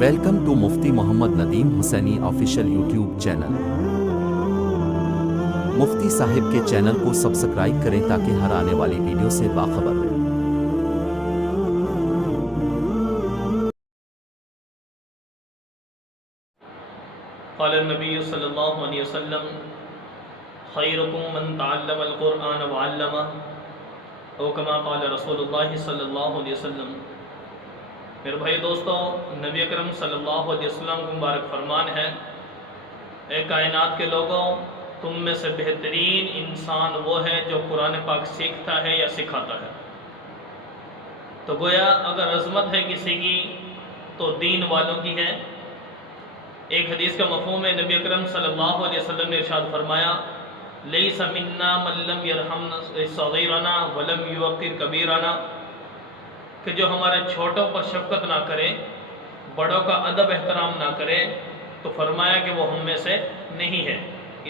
Welcome to Mufti Muhammad Nadeem Husaini official YouTube channel. Mufti Sahab کے channel کو subscribe کریں تاکہ ہر آنے والی ویڈیو سے باخبر رہیں۔ قال النبی صلی اللہ علیہ وسلم خیرکم من تعلم القرآن وعلمہ او کما قال رسول اللہ صلی اللہ علیہ وسلم۔ میرے بھائی دوستو، نبی اکرم صلی اللہ علیہ وسلم کو مبارک فرمان ہے، اے کائنات کے لوگوں، تم میں سے بہترین انسان وہ ہے جو قرآن پاک سیکھتا ہے یا سکھاتا ہے۔ تو گویا اگر عظمت ہے کسی کی تو دین والوں کی ہے۔ ایک حدیث کا مفہوم ہے، نبی اکرم صلی اللہ علیہ وسلم نے ارشاد فرمایا، لیس منا من لم یرحم صغیرنا ولم یوقر کبیرنا، کہ جو ہمارے چھوٹوں پر شفقت نہ کرے، بڑوں کا ادب احترام نہ کرے، تو فرمایا کہ وہ ہم میں سے نہیں ہے۔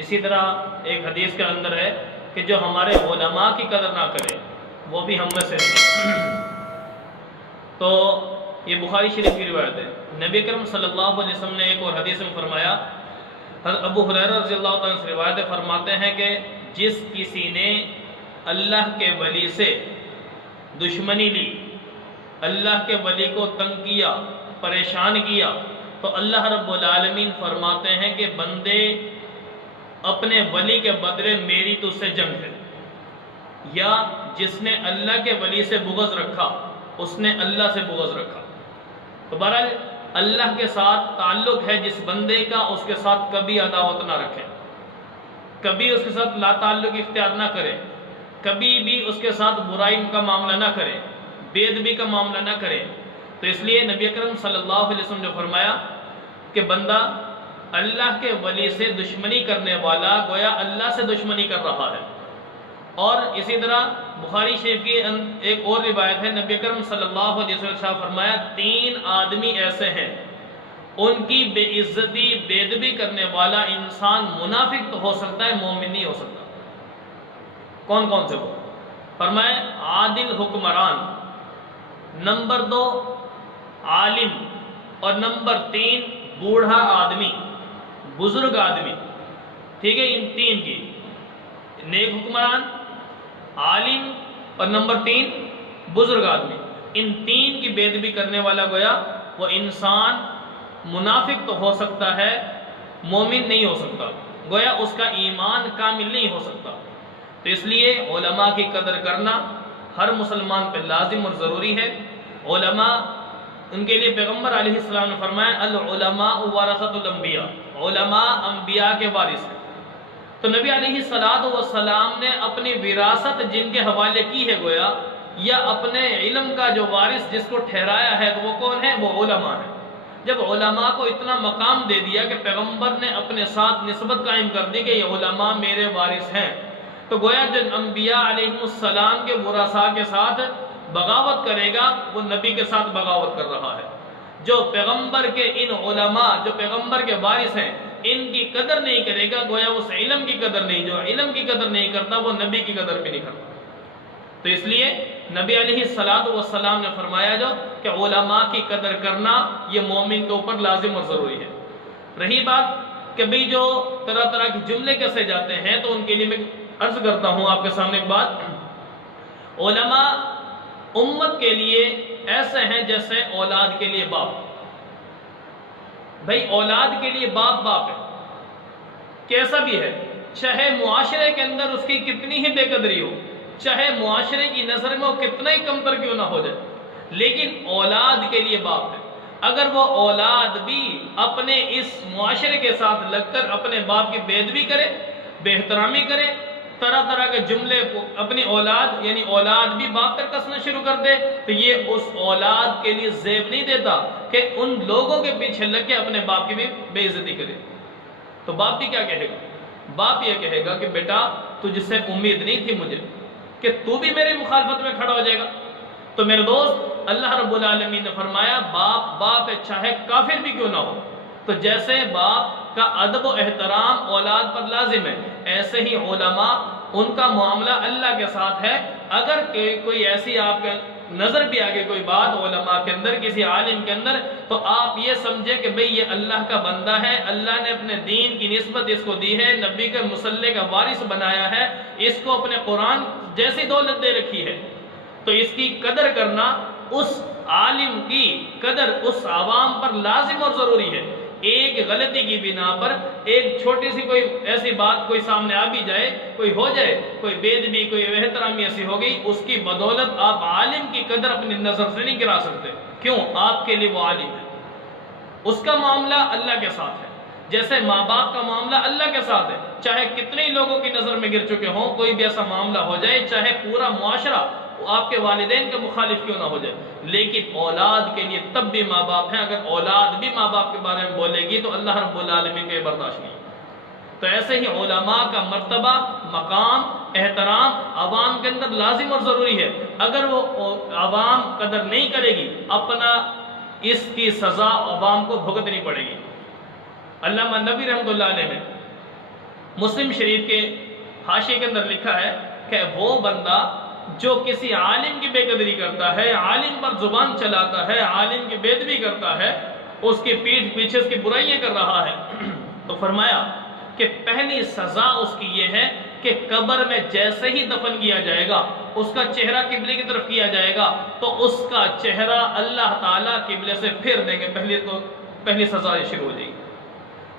اسی طرح ایک حدیث کے اندر ہے کہ جو ہمارے علماء کی قدر نہ کرے وہ بھی ہم میں سے نہیں۔ تو یہ بخاری شریف کی روایت ہے۔ نبی کرم صلی اللہ علیہ وسلم نے ایک اور حدیث میں فرمایا، حضرت ابو ہریرہ رضی اللہ تعالیٰ عنہ سے روایت فرماتے ہیں کہ جس کسی نے اللہ کے ولی سے دشمنی لی، اللہ کے ولی کو تنگ کیا، پریشان کیا، تو اللہ رب العالمین فرماتے ہیں کہ بندے اپنے ولی کے بدلے میری تجھ سے جنگ ہے۔ یا جس نے اللہ کے ولی سے بغض رکھا اس نے اللہ سے بغض رکھا۔ تو بہرحال اللہ کے ساتھ تعلق ہے جس بندے کا، اس کے ساتھ کبھی عداوت نہ رکھے، کبھی اس کے ساتھ لا تعلق اختیار نہ کرے، کبھی بھی اس کے ساتھ برائی کا معاملہ نہ کرے، بے ادبی کا معاملہ نہ کرے۔ تو اس لیے نبی اکرم صلی اللہ علیہ وسلم نے فرمایا کہ بندہ اللہ کے ولی سے دشمنی کرنے والا گویا اللہ سے دشمنی کر رہا ہے۔ اور اسی طرح بخاری شریف کی ایک اور روایت ہے، نبی اکرم صلی اللہ علیہ وسلم نے فرمایا، 3 آدمی ایسے ہیں ان کی بے عزتی بے ادبی کرنے والا انسان منافق تو ہو سکتا ہے، مومن نہیں ہو سکتا۔ کون کون سے وہ؟ فرمایا عادل حکمران، نمبر 2 عالم، اور نمبر 3 بوڑھا آدمی، بزرگ آدمی۔ ٹھیک ہے، ان 3 کی، نیک حکمران، عالم اور نمبر 3 بزرگ آدمی، ان 3 کی بے ادبی کرنے والا گویا وہ انسان منافق تو ہو سکتا ہے، مومن نہیں ہو سکتا، گویا اس کا ایمان کامل نہیں ہو سکتا۔ تو اس لیے علماء کی قدر کرنا ہر مسلمان پہ لازم اور ضروری ہے۔ علماء، ان کے لیے پیغمبر علیہ السلام نے فرمایا، العلماء ورثۃ الانبیاء، علماء انبیاء کے وارث ہیں۔ تو نبی علیہ السلام نے اپنی وراثت جن کے حوالے کی ہے گویا، یا اپنے علم کا جو وارث جس کو ٹھہرایا ہے، تو وہ کون ہے؟ وہ علماء ہے۔ جب علماء کو اتنا مقام دے دیا کہ پیغمبر نے اپنے ساتھ نسبت قائم کر دی کہ یہ علماء میرے وارث ہیں، تو گویا جن انبیاء علیہ السلام کے ورثاء کے ساتھ بغاوت کرے گا وہ نبی کے ساتھ بغاوت کر رہا ہے۔ جو پیغمبر کے ان علماء، جو پیغمبر کے وارث ہیں، ان کی قدر نہیں کرے گا، گویا اس علم کی قدر نہیں، جو علم کی قدر نہیں کرتا وہ نبی کی قدر بھی نہیں کرتا۔ تو اس لیے نبی علیہ السلام نے فرمایا جو کہ علماء کی قدر کرنا یہ مومن کے اوپر لازم اور ضروری ہے۔ رہی بات کہ بھئی جو طرح طرح کے جملے کیسے جاتے ہیں، تو ان کے لیے میں عرض کرتا ہوں آپ کے سامنے ایک بات۔ علماء امت کے لیے ایسے ہیں جیسے اولاد کے لیے باپ۔ بھئی اولاد کے لیے باپ ہے، کیسا بھی ہے، چاہے معاشرے کے اندر اس کی کتنی ہی بے قدری ہو، چاہے معاشرے کی نظر میں وہ کتنا ہی کمتر کیوں نہ ہو جائے، لیکن اولاد کے لیے باپ ہے۔ اگر وہ اولاد بھی اپنے اس معاشرے کے ساتھ لگ کر اپنے باپ کی بے ادبی کرے، بے احترامی کرے، طرح طرح کے جملے اپنی اولاد یعنی اولاد بھی باپ پر کسنا شروع کر دے، تو یہ اس اولاد کے لیے زیب نہیں دیتا کہ ان لوگوں کے پیچھے لگ کے اپنے باپ کی بھی بے عزتی کرے۔ تو باپ بھی کیا کہے گا؟ باپ یہ کہے گا کہ بیٹا تجھ سے امید نہیں تھی مجھے کہ تو بھی میری مخالفت میں کھڑا ہو جائے گا۔ تو میرے دوست، اللہ رب العالمین نے فرمایا باپ ہے، چاہے کافر بھی کیوں نہ ہو۔ تو جیسے باپ کا ادب و احترام اولاد پر لازم ہے، ایسے ہی علماء ان کا معاملہ اللہ کے ساتھ ہے۔ اگر کوئی ایسی آپ کے نظر بھی آگے کوئی بات علماء کے اندر، کسی عالم کے اندر، تو آپ یہ سمجھے کہ بھئی یہ اللہ کا بندہ ہے، اللہ نے اپنے دین کی نسبت اس کو دی ہے، نبی کے مصلی کا وارث بنایا ہے، اس کو اپنے قرآن جیسی دولت دے رکھی ہے، تو اس کی قدر کرنا، اس عالم کی قدر اس عوام پر لازم اور ضروری ہے۔ ایک غلطی کی بنا پر ایک چھوٹی سی کوئی ایسی بات کوئی سامنے آ بھی جائے، کوئی ہو جائے، کوئی بے ادبی، کوئی احترامی ایسی ہو گئی، اس کی بدولت آپ عالم کی قدر اپنی نظر سے نہیں گرا سکتے۔ کیوں؟ آپ کے لیے وہ عالم ہے، اس کا معاملہ اللہ کے ساتھ ہے، جیسے ماں باپ کا معاملہ اللہ کے ساتھ ہے، چاہے کتنے ہی لوگوں کی نظر میں گر چکے ہوں، کوئی بھی ایسا معاملہ ہو جائے، چاہے پورا معاشرہ آپ کے والدین کے مخالف کیوں نہ ہو جائے، لیکن اولاد کے لیے تب بھی ماں باپ ہیں۔ اگر اولاد بھی ماں باپ کے بارے میں بولے گی تو اللہ رب العالمین کو یہ برداشت نہیں۔ تو ایسے ہی علماء کا مرتبہ، مقام، احترام عوام کے اندر لازم اور ضروری ہے۔ اگر وہ عوام قدر نہیں کرے گی، اپنا اس کی سزا عوام کو بھگتنی پڑے گی۔ علامہ نبوی رحمۃ اللہ علیہ نے مسلم شریف کے حاشیے کے اندر لکھا ہے کہ وہ بندہ جو کسی عالم کی بے قدری کرتا ہے، عالم پر زبان چلاتا ہے، عالم کی بے ادبی کرتا ہے، اس کی پیٹھ پیچھے اس کی برائیاں کر رہا ہے، تو فرمایا کہ پہلی سزا اس کی یہ ہے کہ قبر میں جیسے ہی دفن کیا جائے گا، اس کا چہرہ قبلے کی طرف کیا جائے گا تو اس کا چہرہ اللہ تعالیٰ قبلے سے پھیر دیں گے۔ پہلی سزا یہ شروع ہو جائے گی،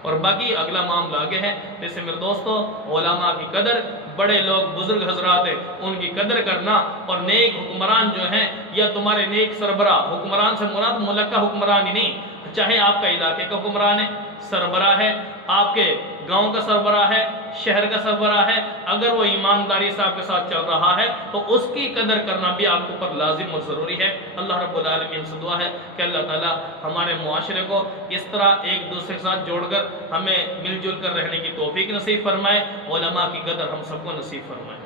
اور باقی اگلا معاملہ آگے ہے۔ جیسے میرے دوستو، علماء کی قدر، بڑے لوگ بزرگ حضرات ہیں ان کی قدر کرنا، اور نیک حکمران جو ہیں یا تمہارے نیک سربراہ، حکمران سے مراد ملک کا حکمران ہی نہیں، چاہے آپ کا علاقے کا حکمران ہے، سربراہ ہے، آپ کے گاؤں کا سربراہ ہے، شہر کا سربراہ ہے، اگر وہ ایمانداری سے آپ کے ساتھ چل رہا ہے تو اس کی قدر کرنا بھی آپ کے اوپر لازم اور ضروری ہے۔ اللہ رب العالمین سے دعا ہے کہ اللہ تعالی ہمارے معاشرے کو اس طرح ایک دوسرے کے ساتھ جوڑ کر ہمیں مل جل کر رہنے کی توفیق نصیب فرمائے، علماء کی قدر ہم سب کو نصیب فرمائے۔